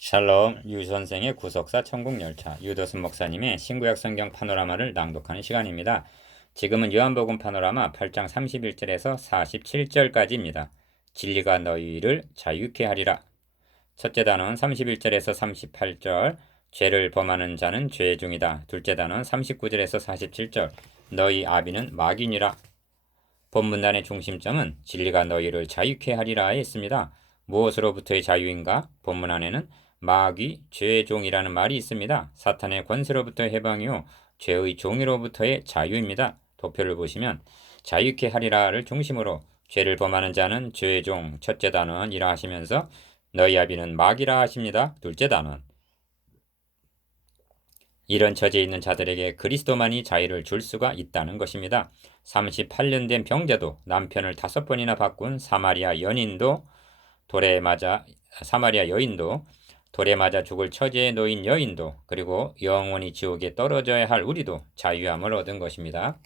샬롬 유선생의 구속사 천국열차 유도순 목사님의 신구약 성경 파노라마를 낭독하는 시간입니다. 지금은 요한복음 파노라마 8장 31절에서 47절까지입니다. 진리가 너희를 자유케 하리라. 첫째 단원 31절에서 38절 죄를 범하는 자는 죄 중이다. 둘째 단원 39절에서 47절 너희 아비는 마귀니라. 본문단의 중심점은 진리가 너희를 자유케 하리라에 있습니다. 무엇으로부터의 자유인가? 본문 안에는 마귀, 죄의 종이라는 말이 있습니다. 사탄의 권세로부터 해방이요 죄의 종이로부터의 자유입니다. 도표를 보시면 자유케 하리라를 중심으로 죄를 범하는 자는 죄의 종, 첫째 단원이라 하시면서 너희 아비는 마귀라 하십니다. 둘째 단원. 이런 처지에 있는 자들에게 그리스도만이 자유를 줄 수가 있다는 것입니다. 38년 된 병자도 남편을 5번이나 바꾼 사마리아 여인도 돌에 맞아 죽을 처지에 놓인 여인도 그리고 영원히 지옥에 떨어져야 할 우리도 자유함을 얻은 것입니다.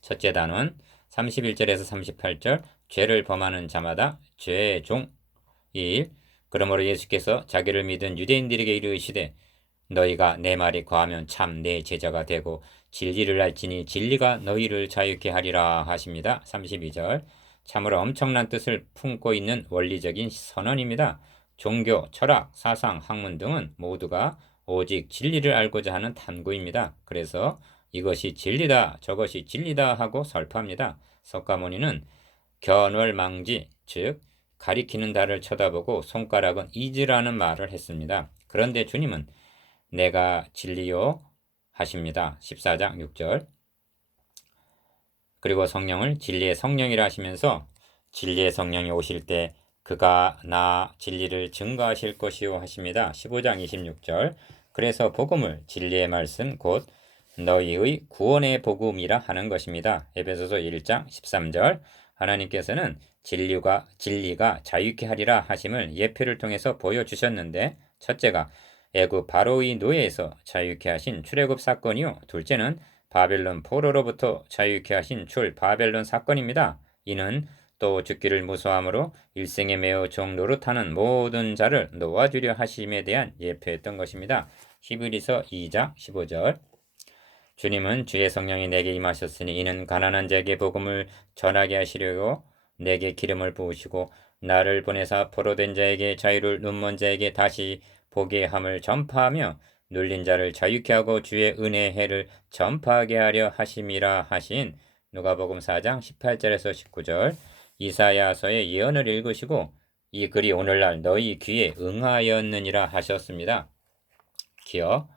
첫째 단원 31절에서 38절 죄를 범하는 자마다 죄의 종 1. 그러므로 예수께서 자기를 믿은 유대인들에게 이르시되 너희가 내 말에 거하면 참 내 제자가 되고 진리를 알지니 진리가 너희를 자유케 하리라 하십니다. 32절 참으로 엄청난 뜻을 품고 있는 원리적인 선언입니다. 종교, 철학, 사상, 학문 등은 모두가 오직 진리를 알고자 하는 탐구입니다. 그래서 이것이 진리다, 저것이 진리다 하고 설파합니다. 석가모니는 견월망지, 즉 가리키는 달을 쳐다보고 손가락은 잊으라는 말을 했습니다. 그런데 주님은 내가 진리요 하십니다. 14장 6절. 그리고 성령을 진리의 성령이라 하시면서 진리의 성령이 오실 때 그가 나 진리를 증거하실 것이요 하십니다. 15장 26절. 그래서 복음을 진리의 말씀 곧 너희의 구원의 복음이라 하는 것입니다. 에베소서 1장 13절. 하나님께서는 진리가 자유케 하리라 하심을 예표를 통해서 보여주셨는데 첫째가 애굽 바로의 노예에서 자유케 하신 출애굽 사건이요. 둘째는 바벨론 포로로부터 자유케 하신 출 바벨론 사건입니다. 이는 또 죽기를 무서함으로 일생에 매어 종 노릇하는 모든 자를 놓아주려 하심에 대한 예표였던 것입니다. 히브리서 2장 15절. 주님은 주의 성령이 내게 임하셨으니 이는 가난한 자에게 복음을 전하게 하시려고 내게 기름을 부으시고 나를 보내사 포로된 자에게 자유를 눈먼 자에게 다시 보게 함을 전파하며 눌린 자를 자유케 하고 주의 은혜의 해를 전파하게 하려 하심이라 하신 누가복음 4장 18절에서 19절 이사야서의 예언을 읽으시고 이 글이 오늘날 너희 귀에 응하였느니라 하셨습니다. 기억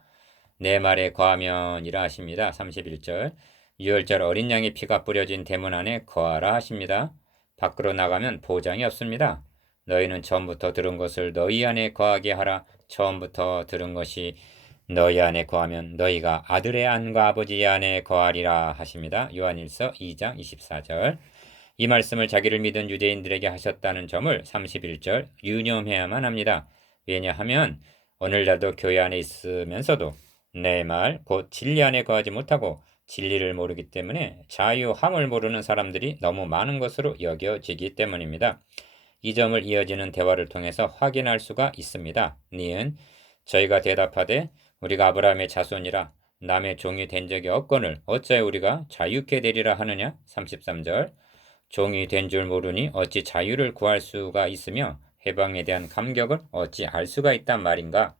내 말에 거하면이라 하십니다. 31절 유월절 어린 양의 피가 뿌려진 대문 안에 거하라 하십니다. 밖으로 나가면 보장이 없습니다. 너희는 처음부터 들은 것을 너희 안에 거하게 하라. 처음부터 들은 것이 너희 안에 거하면 너희가 아들의 안과 아버지의 안에 거하리라 하십니다. 요한일서 2장 24절 이 말씀을 자기를 믿은 유대인들에게 하셨다는 점을 31절 유념해야만 합니다. 왜냐하면 오늘날도 교회 안에 있으면서도 내 말 곧 진리 안에 거하지 못하고 진리를 모르기 때문에 자유함을 모르는 사람들이 너무 많은 것으로 여겨지기 때문입니다. 이 점을 이어지는 대화를 통해서 확인할 수가 있습니다. 니은 저희가 대답하되 우리가 아브라함의 자손이라 남의 종이 된 적이 없거늘 어찌하여 우리가 자유케 되리라 하느냐. 33절 종이 된 줄 모르니 어찌 자유를 구할 수가 있으며 해방에 대한 감격을 어찌 알 수가 있단 말인가.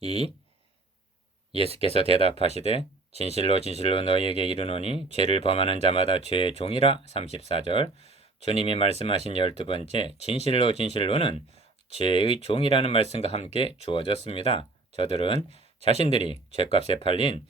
2. 예수께서 대답하시되 진실로 진실로 너희에게 이르노니 죄를 범하는 자마다 죄의 종이라. 34절 주님이 말씀하신 12번째 진실로 진실로는 죄의 종이라는 말씀과 함께 주어졌습니다. 저들은 자신들이 죄값에 팔린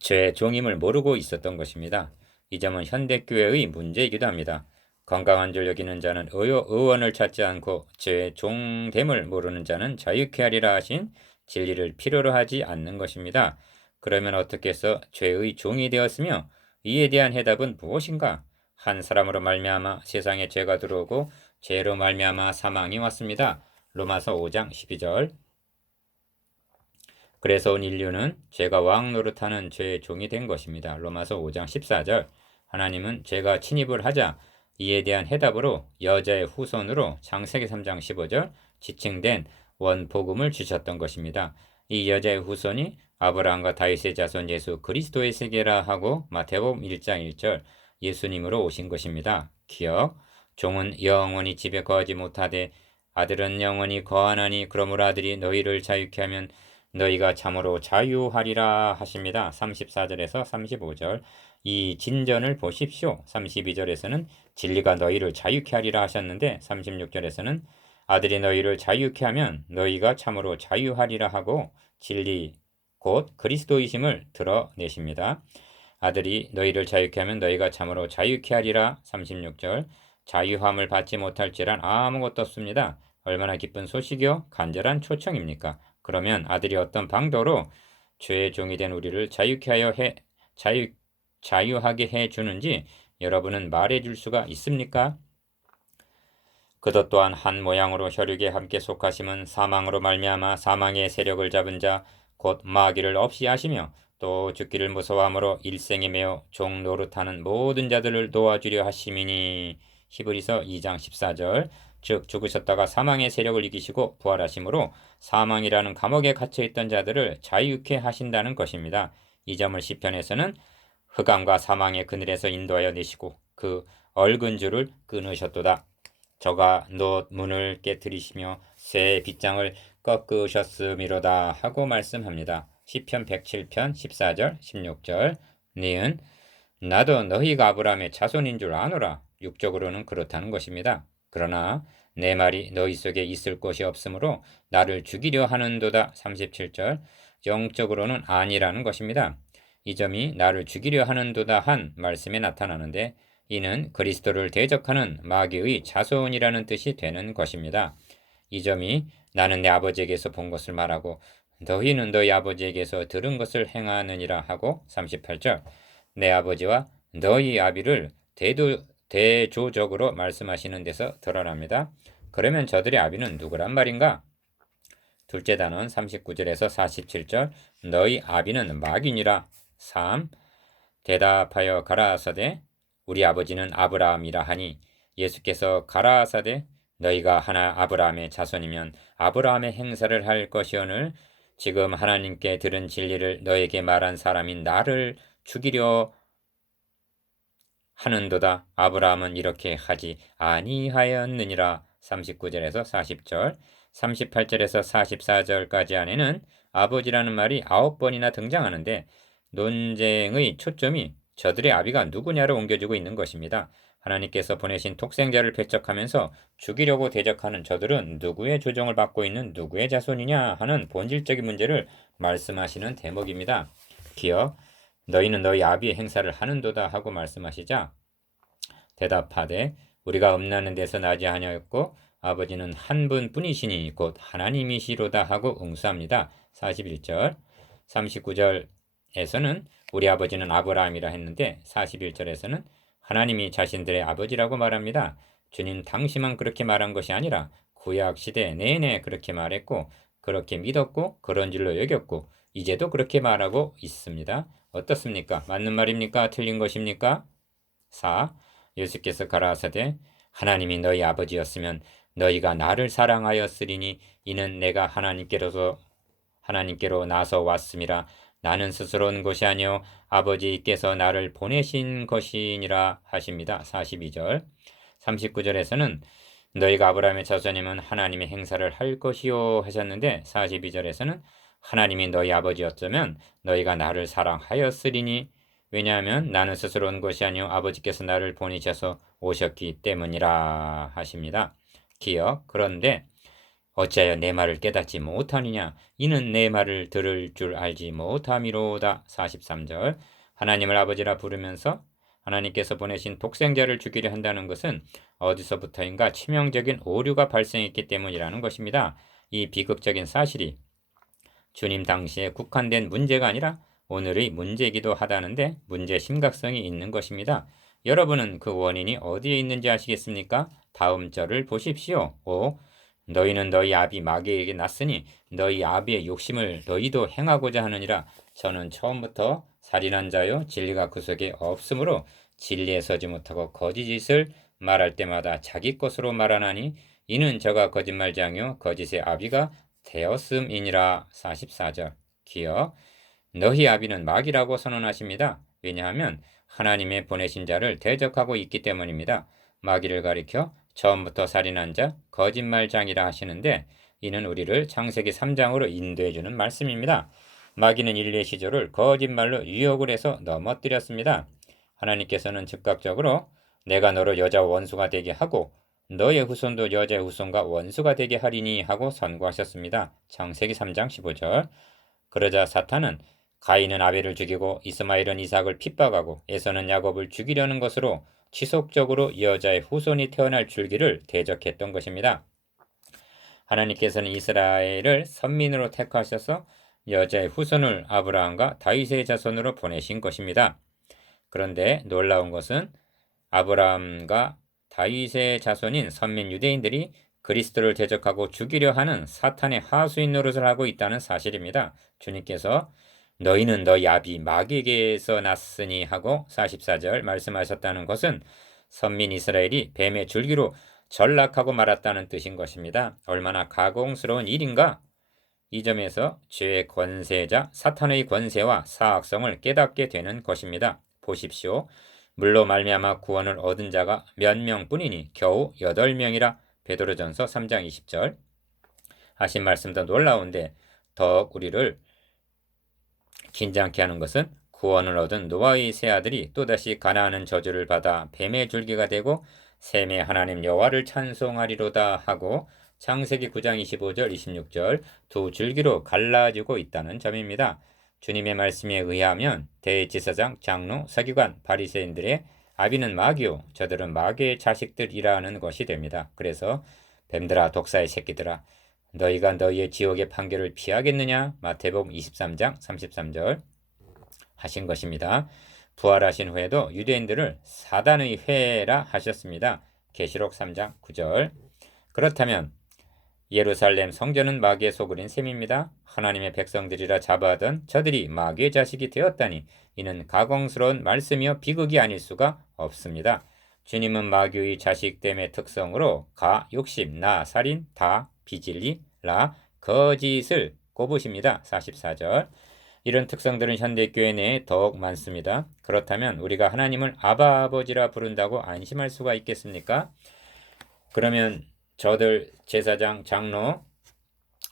죄의 종임을 모르고 있었던 것입니다. 이 점은 현대교회의 문제이기도 합니다. 건강한 줄 여기는 자는 의원을 찾지 않고 죄의 종됨을 모르는 자는 자유케 하리라 하신 진리를 필요로 하지 않는 것입니다. 그러면 어떻게 해서 죄의 종이 되었으며 이에 대한 해답은 무엇인가? 한 사람으로 말미암아 세상에 죄가 들어오고 죄로 말미암아 사망이 왔습니다. 로마서 5장 12절 그래서 온 인류는 죄가 왕 노릇하는 죄의 종이 된 것입니다. 로마서 5장 14절 하나님은 죄가 침입을 하자 이에 대한 해답으로 여자의 후손으로 창세기 3장 15절 지칭된 원복음을 주셨던 것입니다. 이 여자의 후손이 아브라함과 다윗의 자손 예수 그리스도의 세계라 하고 마태복음 1장 1절 예수님으로 오신 것입니다. 기억, 종은 영원히 집에 거하지 못하되 아들은 영원히 거하나니 그러므로 아들이 너희를 자유케 하면 너희가 참으로 자유하리라 하십니다. 34절에서 35절 이 진전을 보십시오. 32절에서는 진리가 너희를 자유케 하리라 하셨는데 36절에서는 아들이 너희를 자유케 하면 너희가 참으로 자유하리라 하고 진리 곧 그리스도이심을 드러내십니다. 아들이 너희를 자유케 하면 너희가 참으로 자유케 하리라. 36절 자유함을 받지 못할지란 아무것도 없습니다. 얼마나 기쁜 소식이요 간절한 초청입니까? 그러면 아들이 어떤 방도로 죄의 종이 된 우리를 자유하게 해 주는지 여러분은 말해 줄 수가 있습니까? 그것 또한 한 모양으로 혈육에 함께 속하심은 사망으로 말미암아 사망의 세력을 잡은 자 곧 마귀를 없이 하시며 또 죽기를 무서워함으로 일생에 매어 종 노릇하는 모든 자들을 도와주려 하심이니. 히브리서 2장 14절 즉 죽으셨다가 사망의 세력을 이기시고 부활하심으로 사망이라는 감옥에 갇혀있던 자들을 자유케 하신다는 것입니다. 이 점을 시편에서는 흑암과 사망의 그늘에서 인도하여 내시고 그 얽은 줄을 끊으셨도다. 저가 놋 문을 깨뜨리시며 새 빗장을 꺾으셨음이로다 하고 말씀합니다. 시편 107편 14절 16절 니은 나도 너희가 아브라함의 자손인 줄 아노라. 육적으로는 그렇다는 것입니다. 그러나 내 말이 너희 속에 있을 것이 없으므로 나를 죽이려 하는도다. 37절 영적으로는 아니라는 것입니다. 이 점이 나를 죽이려 하는도다 한 말씀에 나타나는데 이는 그리스도를 대적하는 마귀의 자손이라는 뜻이 되는 것입니다. 이 점이 나는 내 아버지에게서 본 것을 말하고 너희는 너희 아버지에게서 들은 것을 행하느니라 하고 38절 내 아버지와 너희 아비를 대조적으로 말씀하시는 데서 드러납니다. 그러면 저들의 아비는 누구란 말인가? 둘째 단원 39절에서 47절 너희 아비는 마귀니라. 3. 대답하여 가라사대 우리 아버지는 아브라함이라 하니 예수께서 가라사대 너희가 하나 아브라함의 자손이면 아브라함의 행사를 할 것이오늘 지금 하나님께 들은 진리를 너에게 말한 사람인 나를 죽이려 하는도다. 아브라함은 이렇게 하지 아니하였느니라. 39절에서 40절 38절에서 44절까지 안에는 아버지라는 말이 9번이나 등장하는데 논쟁의 초점이 저들의 아비가 누구냐로 옮겨지고 있는 것입니다. 하나님께서 보내신 독생자를 배척하면서 죽이려고 대적하는 저들은 누구의 조종을 받고 있는 누구의 자손이냐 하는 본질적인 문제를 말씀하시는 대목입니다. 기억 너희는 너희 아비의 행사를 하는도다 하고 말씀하시자 대답하되 우리가 음란한 데서 나지 아니하였고 아버지는 한 분뿐이시니 곧 하나님이시로다 하고 응수합니다. 41절 39절에서는 우리 아버지는 아브라함이라 했는데 41절에서는 하나님이 자신들의 아버지라고 말합니다. 주님 당시만 그렇게 말한 것이 아니라 구약 시대 내내 그렇게 말했고 그렇게 믿었고 그런 줄로 여겼고 이제도 그렇게 말하고 있습니다. 어떻습니까? 맞는 말입니까? 틀린 것입니까? 4. 예수께서 가라사대 하나님이 너희 아버지였으면 너희가 나를 사랑하였으리니 이는 내가 하나님께로 나서 왔음이라. 나는 스스로 온 것이 아니요 아버지께서 나를 보내신 것이니라 하십니다. 42절 39절에서는 너희가 아브라함의 자손이면 하나님의 행사를 할 것이요 하셨는데 42절에서는 하나님이 너희 아버지였다면 너희가 나를 사랑하였으리니 왜냐하면 나는 스스로 온 것이 아니요 아버지께서 나를 보내셔서 오셨기 때문이라 하십니다. 기억 그런데 어찌하여 내 말을 깨닫지 못하느냐 이는 내 말을 들을 줄 알지 못함이로다. 43절 하나님을 아버지라 부르면서 하나님께서 보내신 독생자를 죽이려 한다는 것은 어디서부터인가 치명적인 오류가 발생했기 때문이라는 것입니다. 이 비극적인 사실이 주님 당시에 국한된 문제가 아니라 오늘의 문제이기도 하다는데 문제 심각성이 있는 것입니다. 여러분은 그 원인이 어디에 있는지 아시겠습니까? 다음 절을 보십시오. 5. 너희는 너희 아비 마귀에게 났으니 너희 아비의 욕심을 너희도 행하고자 하느니라. 저는 처음부터 살인한 자요 진리가 그 속에 없으므로 진리에 서지 못하고 거짓짓을 말할 때마다 자기 것으로 말하나니 이는 저가 거짓말장이요 거짓의 아비가 되었음이니라. 44절. 기억. 너희 아비는 마귀라고 선언하십니다. 왜냐하면 하나님의 보내신 자를 대적하고 있기 때문입니다. 마귀를 가리켜 처음부터 살인한 자, 거짓말장이라 하시는데 이는 우리를 창세기 3장으로 인도해 주는 말씀입니다. 마귀는 인류의 시조를 거짓말로 유혹을 해서 넘어뜨렸습니다. 하나님께서는 즉각적으로 내가 너를 여자와 원수가 되게 하고 너의 후손도 여자의 후손과 원수가 되게 하리니 하고 선고하셨습니다. 창세기 3장 15절. 그러자 사탄은 가인은 아벨을 죽이고 이스마엘은 이삭을 핍박하고 에서는 야곱을 죽이려는 것으로 지속적으로 여자의 후손이 태어날 줄기를 대적했던 것입니다. 하나님께서는 이스라엘을 선민으로 택하셔서 여자의 후손을 아브라함과 다윗의 자손으로 보내신 것입니다. 그런데 놀라운 것은 아브라함과 다윗의 자손인 선민 유대인들이 그리스도를 대적하고 죽이려 하는 사탄의 하수인 노릇을 하고 있다는 사실입니다. 주님께서 너희는 너희 아비 마귀에게서 났으니 하고 44절 말씀하셨다는 것은 선민 이스라엘이 뱀의 줄기로 전락하고 말았다는 뜻인 것입니다. 얼마나 가공스러운 일인가? 이 점에서 죄의 권세자 사탄의 권세와 사악성을 깨닫게 되는 것입니다. 보십시오. 물로 말미암아 구원을 얻은 자가 몇 명뿐이니 겨우 8명이라. 베드로전서 3장 20절. 하신 말씀도 놀라운데 더욱 우리를 긴장케 하는 것은 구원을 얻은 노아의 세 아들이 또다시 가나안은 저주를 받아 뱀의 줄기가 되고 셈의 하나님 여호와를 찬송하리로다 하고 창세기 9장 25절 26절 두 줄기로 갈라지고 있다는 점입니다. 주님의 말씀에 의하면 대제사장, 장로, 서기관, 바리새인들의 아비는 마귀요 저들은 마귀의 자식들이라는 것이 됩니다. 그래서 뱀들아 독사의 새끼들아 너희가 너희의 지옥의 판결을 피하겠느냐? 마태복음 23장 33절 하신 것입니다. 부활하신 후에도 유대인들을 사단의 회라 하셨습니다. 계시록 3장 9절. 그렇다면 예루살렘 성전은 마귀의 소굴인 셈입니다. 하나님의 백성들이라 잡아하던 저들이 마귀의 자식이 되었다니 이는 가공스러운 말씀이요 비극이 아닐 수가 없습니다. 주님은 마귀의 자식됨의 특성으로 가, 욕심, 나, 살인, 다, 비진리, 라, 거짓을 꼽으십니다. 44절. 이런 특성들은 현대교회 내에 더욱 많습니다. 그렇다면 우리가 하나님을 아바 아버지라 부른다고 안심할 수가 있겠습니까? 그러면 저들 제사장, 장로,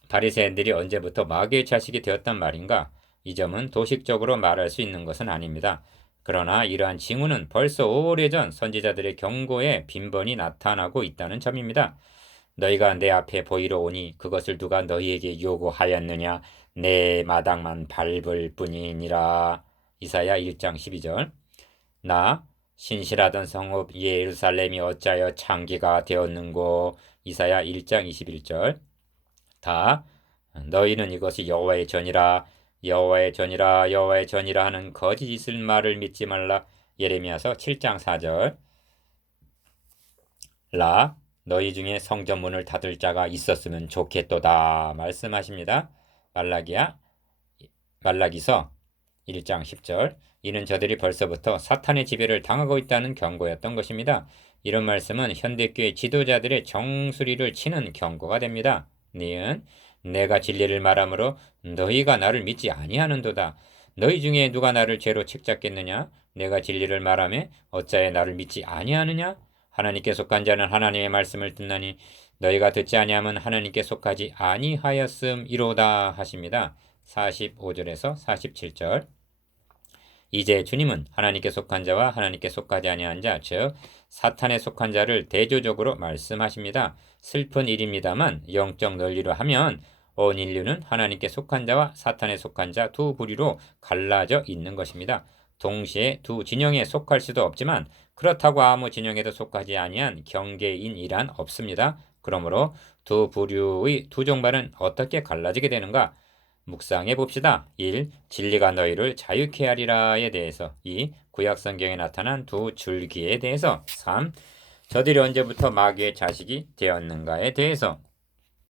바리새인들이 언제부터 마귀의 자식이 되었단 말인가? 이 점은 도식적으로 말할 수 있는 것은 아닙니다. 그러나 이러한 징후는 벌써 오래전 선지자들의 경고에 빈번히 나타나고 있다는 점입니다. 너희가 내 앞에 보이러 오니 그것을 누가 너희에게 요구하였느냐? 내 마당만 밟을 뿐이니라. 이사야 1장 12절. 나 신실하던 성읍 예루살렘이 어찌하여 창기가 되었는고. 이사야 1장 21절. 다 너희는 이것이 여호와의 전이라 여호와의 전이라 여호와의 전이라 하는 거짓 있을 말을 믿지 말라. 예레미야서 7장 4절. 라 너희 중에 성전 문을 닫을 자가 있었으면 좋겠도다 말씀하십니다. 말라기서 1장 10절. 이는 저들이 벌써부터 사탄의 지배를 당하고 있다는 경고였던 것입니다. 이런 말씀은 현대교회 지도자들의 정수리를 치는 경고가 됩니다. 니은 내가 진리를 말하므로 너희가 나를 믿지 아니하는도다. 너희 중에 누가 나를 죄로 책잡겠느냐? 내가 진리를 말하며 어찌하여 나를 믿지 아니하느냐? 하나님께 속한 자는 하나님의 말씀을 듣나니 너희가 듣지 아니하면 하나님께 속하지 아니하였음이로다 하십니다. 45절에서 47절. 이제 주님은 하나님께 속한 자와 하나님께 속하지 아니한 자, 즉 사탄에 속한 자를 대조적으로 말씀하십니다. 슬픈 일입니다만 영적 논리로 하면 온 인류는 하나님께 속한 자와 사탄에 속한 자 두 부류로 갈라져 있는 것입니다. 동시에 두 진영에 속할 수도 없지만 그렇다고 아무 진영에도 속하지 아니한 경계인이란 없습니다. 그러므로 두 부류의 두 종말은 어떻게 갈라지게 되는가? 묵상해 봅시다. 1. 진리가 너희를 자유케 하리라에 대해서. 2. 구약성경에 나타난 두 줄기에 대해서. 3. 저들이 언제부터 마귀의 자식이 되었는가에 대해서.